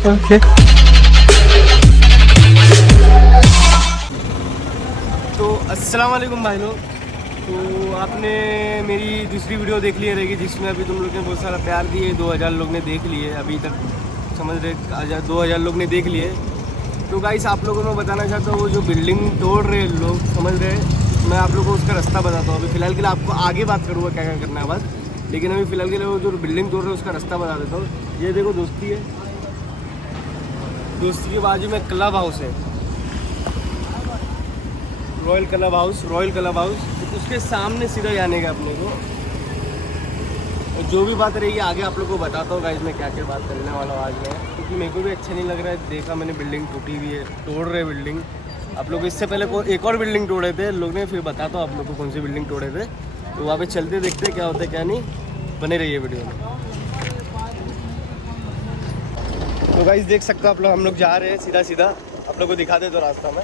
Okay. तो अस्सलाम वालेकुम भाई लोग। तो आपने मेरी दूसरी वीडियो देख ली रहेगी जिसमें अभी तुम लोग ने बहुत सारा प्यार दिए। 2000 लोग ने देख लिए अभी तक, समझ रहे 2000 लोग ने देख लिए। तो गाइस आप लोगों को मैं बताना चाहता हूँ वो जो बिल्डिंग तोड़ रहे लोग, समझ रहे, मैं आप लोगों को उसका रास्ता बताता हूँ। अभी फ़िलहाल के लिए आपको आगे बात करूँगा क्या क्या करना है बस, लेकिन अभी फ़िलहाल के लिए वो जो बिल्डिंग तोड़ रहे हैं उसका रास्ता बता देता हूँ। ये देखो दोस्ती है, दोस्ती के बाजू में क्लब हाउस है, रॉयल क्लब हाउस। तो उसके सामने सीधा जाने का अपने को। और जो भी बात रहेगी आगे आप लोग को बताता हूँ गाइस मैं क्या क्या बात करने वाला हूँ आज मैं, क्योंकि मेरे को भी अच्छा नहीं लग रहा है। देखा मैंने बिल्डिंग टूटी हुई है, तोड़ रहे बिल्डिंग। आप लोग इससे पहले को एक और बिल्डिंग तोड़े थे लोग ने, फिर बताता हूँ आप लोग को कौन सी बिल्डिंग तोड़े थे। तो वहाँ पे चलते देखते क्या होता है क्या नहीं, बने रहिए वीडियो में। तो गाइस देख सकते हो आप लोग, हम लोग जा रहे हैं सीधा सीधा, आप लोग को दिखा दे तो रास्ता में।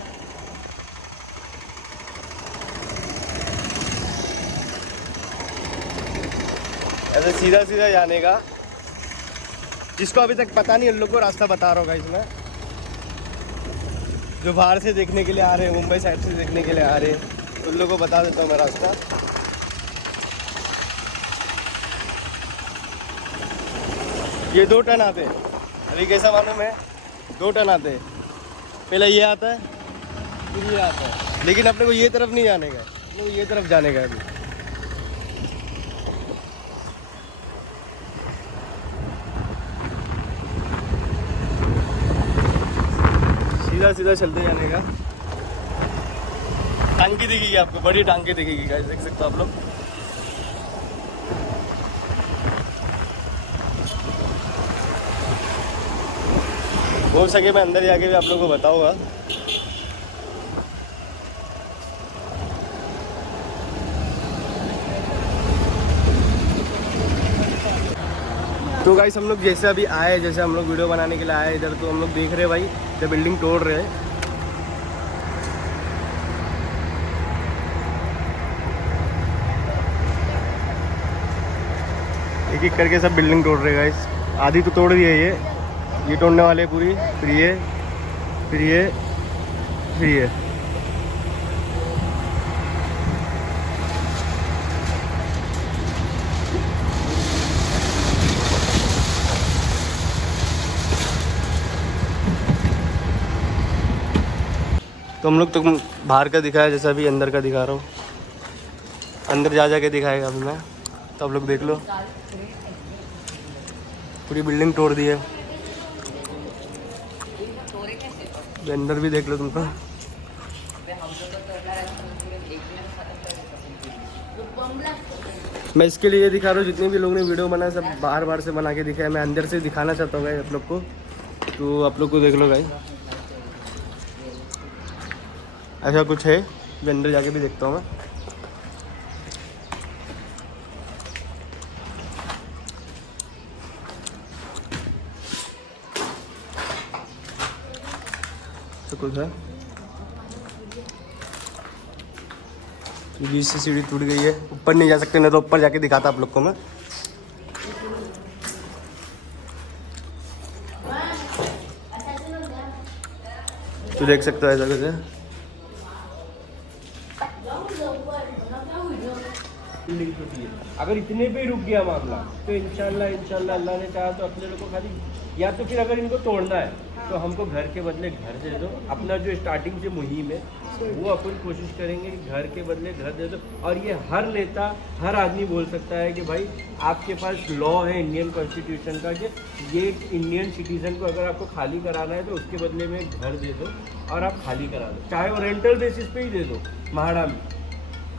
ऐसे सीधा सीधा जाने का, जिसको अभी तक पता नहीं उन लोग को रास्ता बता रहा होगा इसमें, जो बाहर से देखने के लिए आ रहे हैं, मुंबई साइड से देखने के लिए आ रहे हैं, उन लोग को बता देता हूँ मैं रास्ता। ये 2 टर्न आते हैं, अभी कैसा मालूम है, 2 टर्न आते हैं। पहले ये आता है फिर ये आता है, लेकिन अपने को ये तरफ नहीं जाने का, अपने को ये तरफ जाने का अभी। सीधा सीधा चलते जाने का। टांकी दिखेगी आपको, बड़ी टांकी दिखेगी गाइस, देख सकते हो आप लोग। हो सके मैं अंदर जाके भी आप लोगों को बताऊंगा। तो गाइस हम लोग जैसे अभी आए, जैसे हम लोग वीडियो बनाने के लिए आए इधर, तो हम लोग देख रहे हैं भाई जब बिल्डिंग तोड़ रहे हैं। एक एक करके सब बिल्डिंग तोड़ रहे हैं गाइस। आधी तो तोड़ दी है ये तोड़ने वाले पूरी, फिर ये, फिर ये, फिर ये। तो हम लोग तो बाहर का दिखाया, जैसा अभी अंदर का दिखा रहा हूँ। अंदर जा जाके दिखाएगा अभी मैं, तो आप लोग देख लो। पूरी बिल्डिंग तोड़ दी है, अंदर भी देख लो तुमको। मैं इसके लिए दिखा रहा हूँ, जितने भी लोग ने वीडियो बनाया सब बाहर बाहर से बना के दिखाया। मैं अंदर से दिखाना चाहता हूँ आप लोग को, तो आप लोग को देख लो गाइस। ऐसा कुछ है, मैं अंदर जाके भी देखता हूँ मैं। तो कुछ है, बीच से सीढ़ी टूट गई है, ऊपर नहीं जा सकते, नहीं तो ऊपर जाके दिखाता आप लोग को मैं। तो देख सकते हो ऐसा कुछ है। अगर इतने पे रुक गया मामला तो इंशाल्लाह अल्लाह ने चाहा तो अपने लोग को खाली, या तो फिर अगर इनको तोड़ना है तो हमको घर के बदले घर दे दो। अपना जो स्टार्टिंग से मुहिम है वो अपन कोशिश करेंगे कि घर के बदले घर दे दो। और ये हर नेता, हर आदमी बोल सकता है कि भाई आपके पास लॉ है इंडियन कॉन्स्टिट्यूशन का कि ये इंडियन सिटीज़न को अगर आपको खाली कराना है तो उसके बदले में घर दे दो और आप खाली करा दो, चाहे वो रेंटल बेसिस पे ही दे दो महाड़ा में।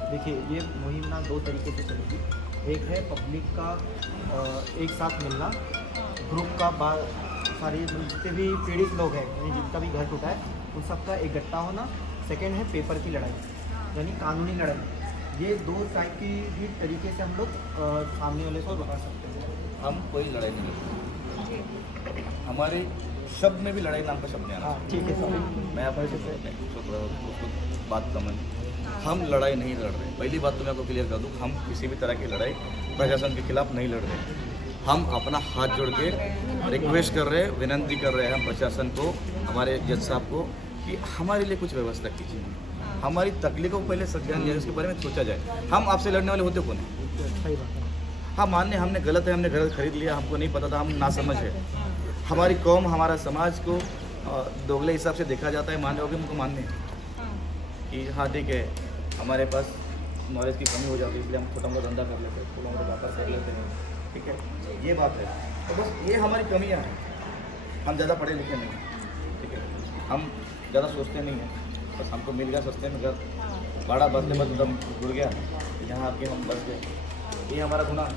देखिए ये मुहिम ना 2 तरीके से चलेगी। एक है पब्लिक का एक साथ मिलना, ग्रुप का सारे जितने भी पीड़ित लोग हैं यानी जिनका भी घर टूटा है उन सबका इकट्ठा होना। सेकेंड है पेपर की लड़ाई यानी कानूनी लड़ाई। ये 2 टाइप की भी तरीके से हम लोग सामने वाले को बता सकते हैं। हम कोई लड़ाई नहीं लड़ते, हमारे शब्द में भी लड़ाई नाम का शब्द नहीं आना। ठीक है सर, मैं आपको बात समझ, हम लड़ाई नहीं लड़ रहे। पहली बात तो मैं आपको क्लियर कर दूँ, हम किसी भी तरह की लड़ाई प्रशासन के खिलाफ नहीं लड़ रहे। हम अपना हाथ जोड़ के रिक्वेस्ट कर रहे हैं, विनंती कर रहे हैं हम प्रशासन को, हमारे जज साहब को कि हमारे लिए कुछ व्यवस्था कीजिए। हमारी तकलीफों को पहले समझा जाए, उसके बारे में सोचा जाए। हम आपसे लड़ने वाले होते कौन हैं? सही बात है। हाँ, मान्य हमने गलत है, हमने गलत खरीद लिया, हमको नहीं पता था, हम नासमझ है। हमारी कौम, हमारा समाज को दोगले हिसाब से देखा जाता है, मान्य होगी, हमको मान्य है कि हाँ ठीक है, हमारे पास नॉलेज की कमी हो जाती है, इसलिए हम छोटा मोटा धंधा कर लेते हैं, छोटा मोटा व्यापार कर लेते हैं, ठीक है, ये बात है। तो बस ये हमारी कमियाँ हैं, हम ज़्यादा पढ़े लिखे नहीं हैं, ठीक है, हम ज़्यादा सोचते नहीं हैं, बस हमको मिल गया सस्ते में घर, भाड़ा बदले बदले दम जुड़ गया, यहाँ आके हम बस गए, ये हमारा गुनाह।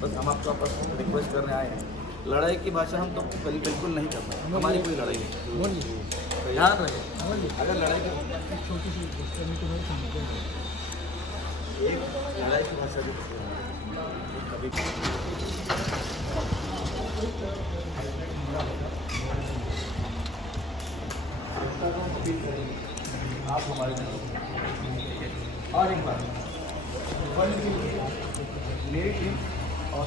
बस हम आपको आपस रिक्वेस्ट करने आए हैं, लड़ाई की भाषा हम तो बिल्कुल नहीं करते, हमारी कोई लड़ाई नहीं। ध्यान रखें, अगर लड़ाई की छोटी सी एक लड़ाई की भाषा भी कभी आप हमारे और एक बात, मेरी टीम और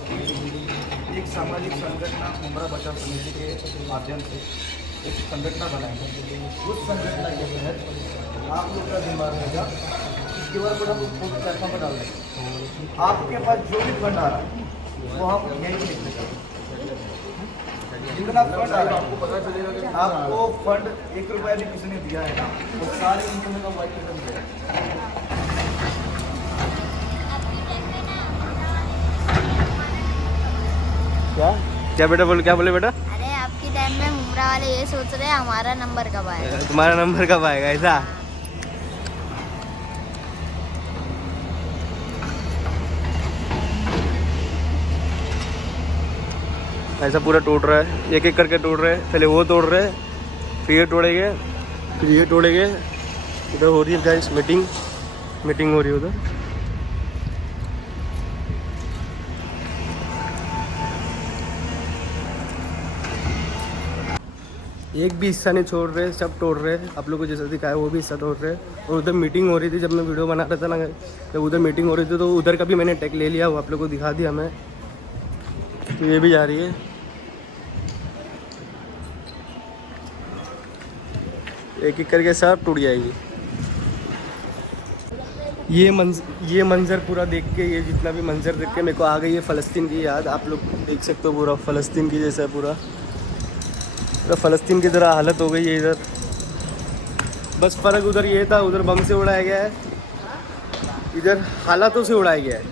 एक सामाजिक संगठन मुमरा बचाव समिति के माध्यम से एक संगठन बनाएंगे। उस संगठन के तहत आप लोग का दिमाग रहेगा, इसके बाद हम उसको प्लेटफॉर्म पर डाल देंगे। आपके पास जो भी फंड आ रहा है वो हम यहीं लिख देंगे। जितना फंड आ रहा है आपको पता चलेगा, आपको फंड 1 रुपया भी किसी ने दिया है ना, वो सारे इनकम का वाइट पेपर मिलेगा। क्या बेटा बोले, क्या बोले बेटा? अरे आपकी टाइम में मुमरा वाले ये सोच रहे हैं हमारा नंबर कब आएगा। तुम्हारा नंबर कब आएगा ऐसा? ऐसा पूरा टूट रहा है, एक एक करके टूट रहे हैं। पहले वो तोड़ रहे हैं, फिर ये तोड़ेंगे, फिर ये तोड़ेंगे। उधर हो रही है गाइस मीटिंग हो रही है उधर। एक भी हिस्सा नहीं छोड़ रहे, सब तोड़ रहे हैं। आप लोग को जैसा दिखाया वो भी हिस्सा तोड़ रहे हैं। और उधर मीटिंग हो रही थी, जब मैं वीडियो बना रहा था ना, जब उधर मीटिंग हो रही थी तो उधर का भी मैंने टेक ले लिया, वो आप लोग को दिखा दिया मैं। तो ये भी जा रही है, एक एक करके सब टूट जाएगी। ये मंज़र पूरा देख के, ये जितना भी मंज़र देख के मेरे को आ गई है फ़लस्तीन की याद। आप लोग देख सकते हो पूरा फ़लस्तीन की जैसा पूरा फ़लस्तीन की तरह हालत हो गई है इधर। बस फ़र्क उधर ये था, उधर बम से उड़ाया गया है, इधर हालातों से उड़ाया गया है।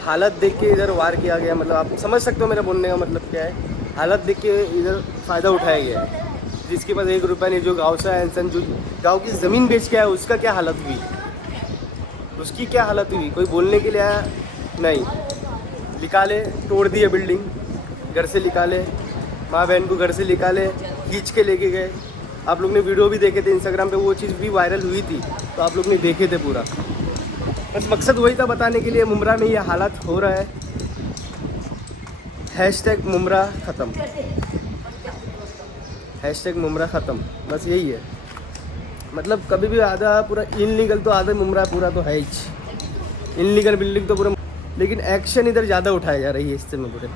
हालत देख के इधर वार किया गया, मतलब आप समझ सकते हो मेरा बोलने का मतलब क्या है। हालत देख के इधर फ़ायदा उठाया गया है। जिसके पास 1 रुपया नहीं, जो गाँव से आया इंसान, जो गाँव की ज़मीन बेच के आया, उसका क्या हालत हुई, उसकी क्या हालत हुई, कोई बोलने के लिए आया नहीं। निकाले, तोड़ दिए बिल्डिंग, घर से निकाले, माँ बहन को घर से निकाले, खींच के लेके गए। आप लोग ने वीडियो भी देखे थे इंस्टाग्राम पे, वो चीज़ भी वायरल हुई थी, तो आप लोग ने देखे थे पूरा। बस मकसद वही था बताने के लिए मुमरा में ये हालत हो रहा है। हैशटैग मुमरा ख़त्म, हैशटैग मुमरा ख़त्म, बस यही है। मतलब कभी भी आधा पूरा इनलीगल तो आधा मुमरा पूरा तो है ही, इनलीगल बिल्डिंग तो पूरा। लेकिन एक्शन इधर ज़्यादा उठाया जा रही है इससे में पूरे।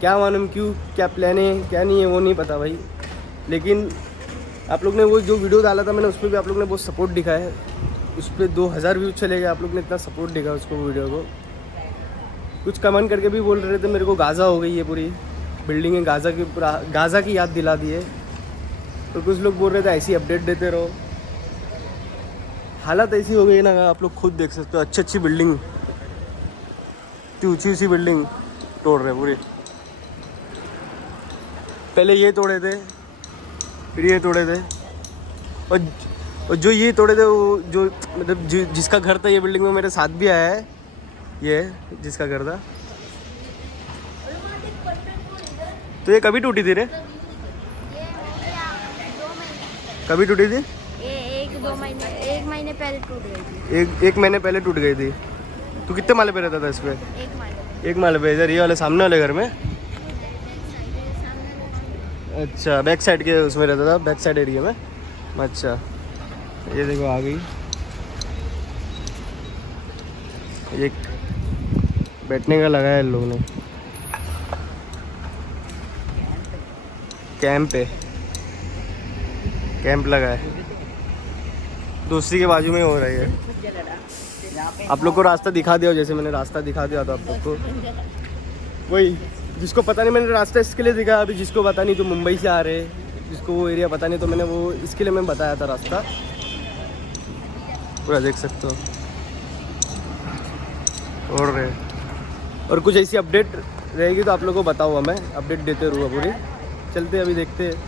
क्या मालूम क्यों, क्या प्लान है क्या नहीं है वो नहीं पता भाई। लेकिन आप लोग ने वो जो वीडियो डाला था मैंने, उस पर भी आप लोग ने बहुत सपोर्ट दिखाया है। उस पर 2000 व्यूज़ चले गए, आप लोग ने इतना सपोर्ट दिखा उसको, वीडियो को। कुछ कमेंट करके भी बोल रहे थे मेरे को गाज़ा हो गई है पूरी बिल्डिंग, गाज़ा की याद दिला दी है। तो कुछ लोग बोल रहे थे ऐसी अपडेट देते रहो। हालत ऐसी हो गई ना, आप लोग खुद देख सकते हो। अच्छी अच्छी बिल्डिंग, ऊँची ऊँची बिल्डिंग तोड़ रहे पूरी। पहले ये तोड़े थे, फिर ये तोड़े थे, और जो ये तोड़े थे वो जो मतलब जिसका घर था ये बिल्डिंग में मेरे साथ भी आया है। ये जिसका घर था, तो ये कभी टूटी थी रे? कभी टूटी थी? 1 महीने पहले टूट गई थी। एक महीने पहले टूट गई थी। तू कितने माले पे रहता था इस पे? 1 माले पे, इधर ये वाले सामने वाले घर में। अच्छा, बैक साइड के उसमें रहता था, बैक साइड एरिया में। अच्छा, ये देखो आ गई, बैठने का लगाया इन लोगों ने, कैंप है, कैंप लगा है, दूसरी के बाजू में हो रही है। आप लोग को रास्ता दिखा दिया, जैसे मैंने रास्ता दिखा दिया था आप लोग को, वही जिसको पता नहीं मैंने रास्ता इसके लिए दिखाया, अभी जिसको पता नहीं जो मुंबई से आ रहे हैं, जिसको वो एरिया पता नहीं, तो मैंने वो इसके लिए मैं बताया था रास्ता, पूरा देख सकते हो। और कुछ ऐसी अपडेट रहेगी तो आप लोगों को बताऊँगा मैं, अपडेट देते रहूँगा पूरी। चलते अभी देखते हैं